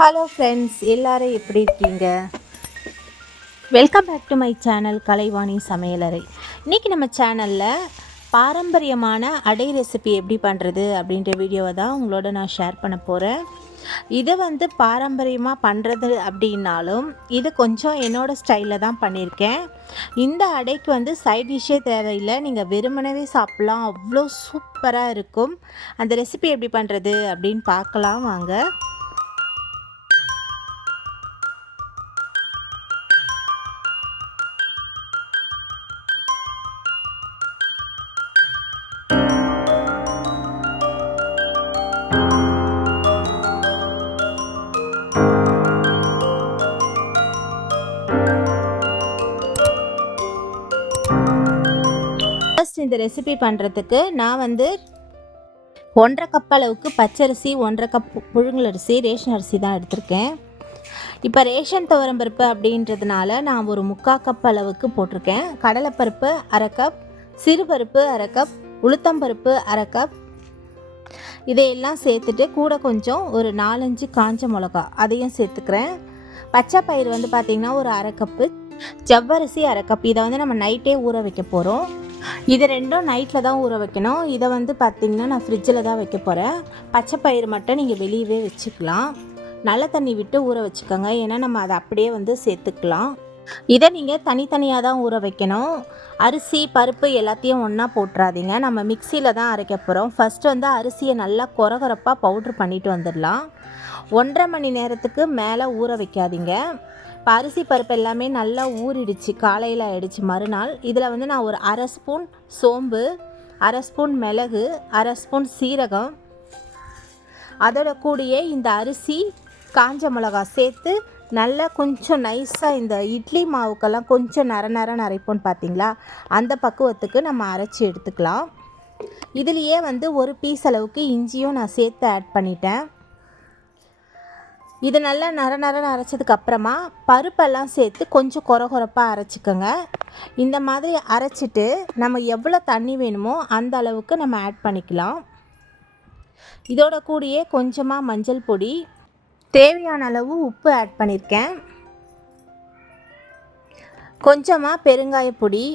Hello friends, எல்லோரும் எப்படி இருக்கீங்க? Welcome back to my channel Kalaivani சமையலறை. இன்றைக்கி நம்ம சேனலில் பாரம்பரியமான அடை ரெசிபி எப்படி பண்ணுறது அப்படின்ற வீடியோவை தான் உங்களோட நான் ஷேர் பண்ண போகிறேன். இதை பாரம்பரியமாக பண்ணுறது அப்படின்னாலும் இது கொஞ்சம் என்னோடய ஸ்டைலில் தான் பண்ணியிருக்கேன். இந்த அடைக்கு சைட் டிஷ்ஷே தேவையில்லை, நீங்கள் வெறுமனவே சாப்பிட்லாம், அவ்வளோ சூப்பராக இருக்கும். அந்த ரெசிபி எப்படி பண்ணுறது அப்படின்னு பார்க்கலாம் வாங்க. இந்த ரெசிபி பண்ணுறதுக்கு நான் 1.5 கப் அளவுக்கு பச்சரிசி, 1.5 கப் புழுங்கல் அரிசி, ரேஷன் அரிசி தான் எடுத்திருக்கேன். இப்போ ரேஷன் துவரம்பருப்பு அப்படின்றதுனால நான் ஒரு 3/4 கப் அளவுக்கு போட்டிருக்கேன். கடலைப்பருப்பு 1/2 கப், சிறுபருப்பு 1/2 கப், உளுத்தம்பருப்பு 1/2 கப், இதையெல்லாம் சேர்த்துட்டு கூட கொஞ்சம் ஒரு 4-5 காஞ்ச மிளகா அதையும் சேர்த்துக்கிறேன். பச்சை பயிர் பார்த்திங்கன்னா ஒரு 1/2 கப்பு, ஜவ்வரிசி 1/2 கப். இதை நம்ம நைட்டே ஊற வைக்க போகிறோம். இது ரெண்டும் நைட்டில் தான் ஊற வைக்கணும். இதை பார்த்திங்கன்னா நான் ஃப்ரிட்ஜில் தான் வைக்க போகிறேன். பச்சை பயிர் மட்டும் நீங்கள் வெளியவே வச்சுக்கலாம். நல்ல தண்ணி விட்டு ஊற வச்சுக்கோங்க, ஏன்னா நம்ம அதை அப்படியே சேர்த்துக்கலாம். இதை நீங்கள் தனித்தனியாக தான் ஊற வைக்கணும். அரிசி பருப்பு எல்லாத்தையும் ஒன்றா போட்டுறாதீங்க, நம்ம மிக்சியில் தான் அரைக்க போகிறோம். ஃபஸ்ட்டு அரிசியை நல்லா கொரகொரப்பாக பவுட்ரு பண்ணிவிட்டு வந்துடலாம். 1.5 மணி நேரத்துக்கு மேலே ஊற வைக்காதீங்க. இப்போ அரிசி பருப்பு எல்லாமே நல்லா ஊறிடுச்சு, காலையில் ஆகிடுச்சு மறுநாள். இதில் நான் ஒரு 1/2 ஸ்பூன் சோம்பு, 1/2 ஸ்பூன் மிளகு, 1/2 ஸ்பூன் சீரகம், அதோட கூடியே இந்த அரிசி, காஞ்ச மிளகா சேர்த்து நல்லா கொஞ்சம் நைஸாக இந்த இட்லி மாவுக்கெல்லாம் கொஞ்சம் நர அரைப்போன்னு பார்த்தீங்களா, அந்த பக்குவத்துக்கு நம்ம அரைச்சி எடுத்துக்கலாம். இதுலேயே ஒரு பீஸ் அளவுக்கு இஞ்சியும் நான் சேர்த்து ஆட் பண்ணிட்டேன். இது நல்லா நர அரைச்சதுக்கப்புறமா பருப்பெல்லாம் சேர்த்து கொஞ்சம் கொரகொரப்பாக அரைச்சிக்கோங்க. இந்த மாதிரி அரைச்சிட்டு நம்ம எவ்வளோ தண்ணி வேணுமோ அந்த அளவுக்கு நம்ம ஆட் பண்ணிக்கலாம். இதோட கூடயே கொஞ்சமாக மஞ்சள் பொடி, தேவையான அளவு உப்பு ஆட் பண்ணியிருக்கேன், கொஞ்சமாக பெருங்காய பொடி,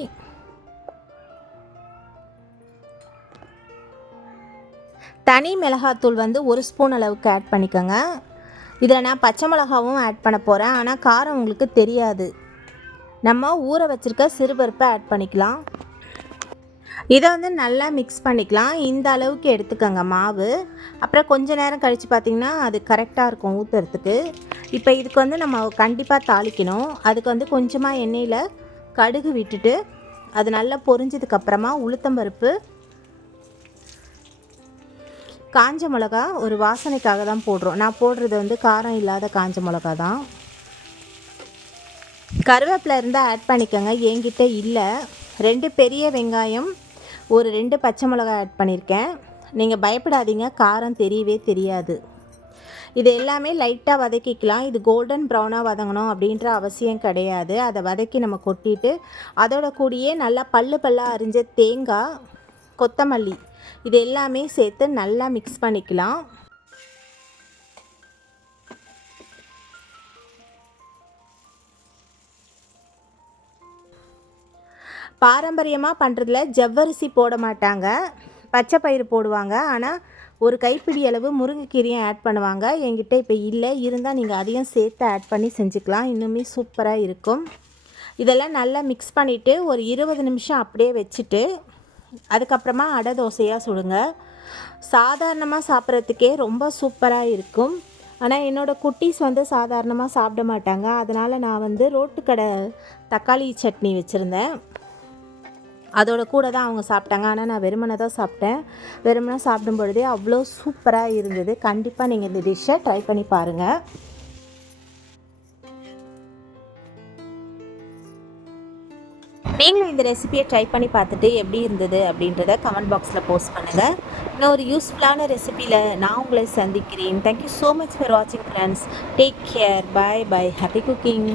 தனி மிளகாத்தூள் 1 ஸ்பூன் அளவுக்கு ஆட் பண்ணிக்கோங்க. இதில் நான் பச்சை மிளகாவும் ஆட் பண்ண போகிறேன், ஆனால் காரம் உங்களுக்கு தெரியாது. நம்ம ஊற வச்சுருக்க சிறுபருப்பை ஆட் பண்ணிக்கலாம். இதை நல்லா மிக்ஸ் பண்ணிக்கலாம். இந்த அளவுக்கு எடுத்துக்கோங்க மாவு. அப்புறம் கொஞ்சம் நேரம் கழித்து பார்த்திங்கன்னா அது கரெக்டாக இருக்கும் ஊற்றுறதுக்கு. இப்போ இதுக்கு நம்ம கண்டிப்பாக தாளிக்கணும். அதுக்கு கொஞ்சமாக எண்ணெயில் கடுகு விட்டுட்டு அது நல்லா பொரிஞ்சதுக்கப்புறமா உளுத்தம்பருப்பு, காஞ்ச மிளகா ஒரு வாசனைக்காக தான் போடுறோம். நான் போடுறது காரம் இல்லாத காஞ்ச மிளகா தான். கருவேப்பிலை இருந்தால் ஆட் பண்ணிக்கோங்க, என்கிட்ட இல்லை. 2 பெரிய வெங்காயம், ஒரு 2 பச்சை மிளகாய் ஆட் பண்ணியிருக்கேன். நீங்கள் பயப்படாதீங்க, காரம் தெரியவே தெரியாது. இது எல்லாமே லைட்டாக வதக்கிக்கலாம். இது கோல்டன் ப்ரௌனாக வதங்கணும் அப்படின்ற அவசியம் கிடையாது. அதை வதக்கி நம்ம கொட்டிட்டு அதோட கூடயே நல்லா பல்லாக அரிஞ்ச தேங்காய், கொத்தமல்லி இது எல்லாமே சேர்த்து நல்லா மிக்ஸ் பண்ணிக்கலாம். பாரம்பரியமாக பண்ணுறதுல ஜவ்வரிசி போட மாட்டாங்க, பச்சை பயிறு போடுவாங்க. ஆனால் ஒரு கைப்பிடி அளவு முருங்கைக்கீரையும் ஆட் பண்ணுவாங்க. என்கிட்ட இப்போ இல்லை, இருந்தால் நீங்கள் அதையும் சேர்த்து ஆட் பண்ணி செஞ்சுக்கலாம், இன்னுமே சூப்பராக இருக்கும். இதெல்லாம் நல்லா மிக்ஸ் பண்ணிவிட்டு ஒரு 20 நிமிஷம் அப்படியே வச்சுட்டு அதுக்கப்புறமா அடை தோசையாக சுடுங்க. சாதாரணமாக சாப்பிட்றதுக்கே ரொம்ப சூப்பராக இருக்கும். ஆனால் என்னோடய குட்டீஸ் சாதாரணமாக சாப்பிட மாட்டாங்க. அதனால் நான் ரோட்டுக்கடை தக்காளி சட்னி வச்சுருந்தேன், அதோட கூட தான் அவங்க சாப்பிட்டாங்க. ஆனால் நான் வெறுமனை தான் சாப்பிட்டேன். வெறுமனை சாப்பிடும் பொழுதே அவ்வளோ சூப்பராக இருந்தது. கண்டிப்பாக நீங்கள் இந்த டிஷ்ஷை ட்ரை பண்ணி பாருங்கள். நீங்களும் இந்த ரெசிபியை ட்ரை பண்ணி பார்த்துட்டு எப்படி இருந்தது அப்படின்றத கமெண்ட் பாக்ஸில் போஸ்ட் பண்ணுங்கள். இன்னொரு யூஸ்ஃபுல்லான ரெசிபியில் நான் உங்களை சந்திக்கிறேன். தேங்க்யூ ஸோ மச் ஃபார் வாட்சிங் friends. Take care. Bye bye. Happy cooking.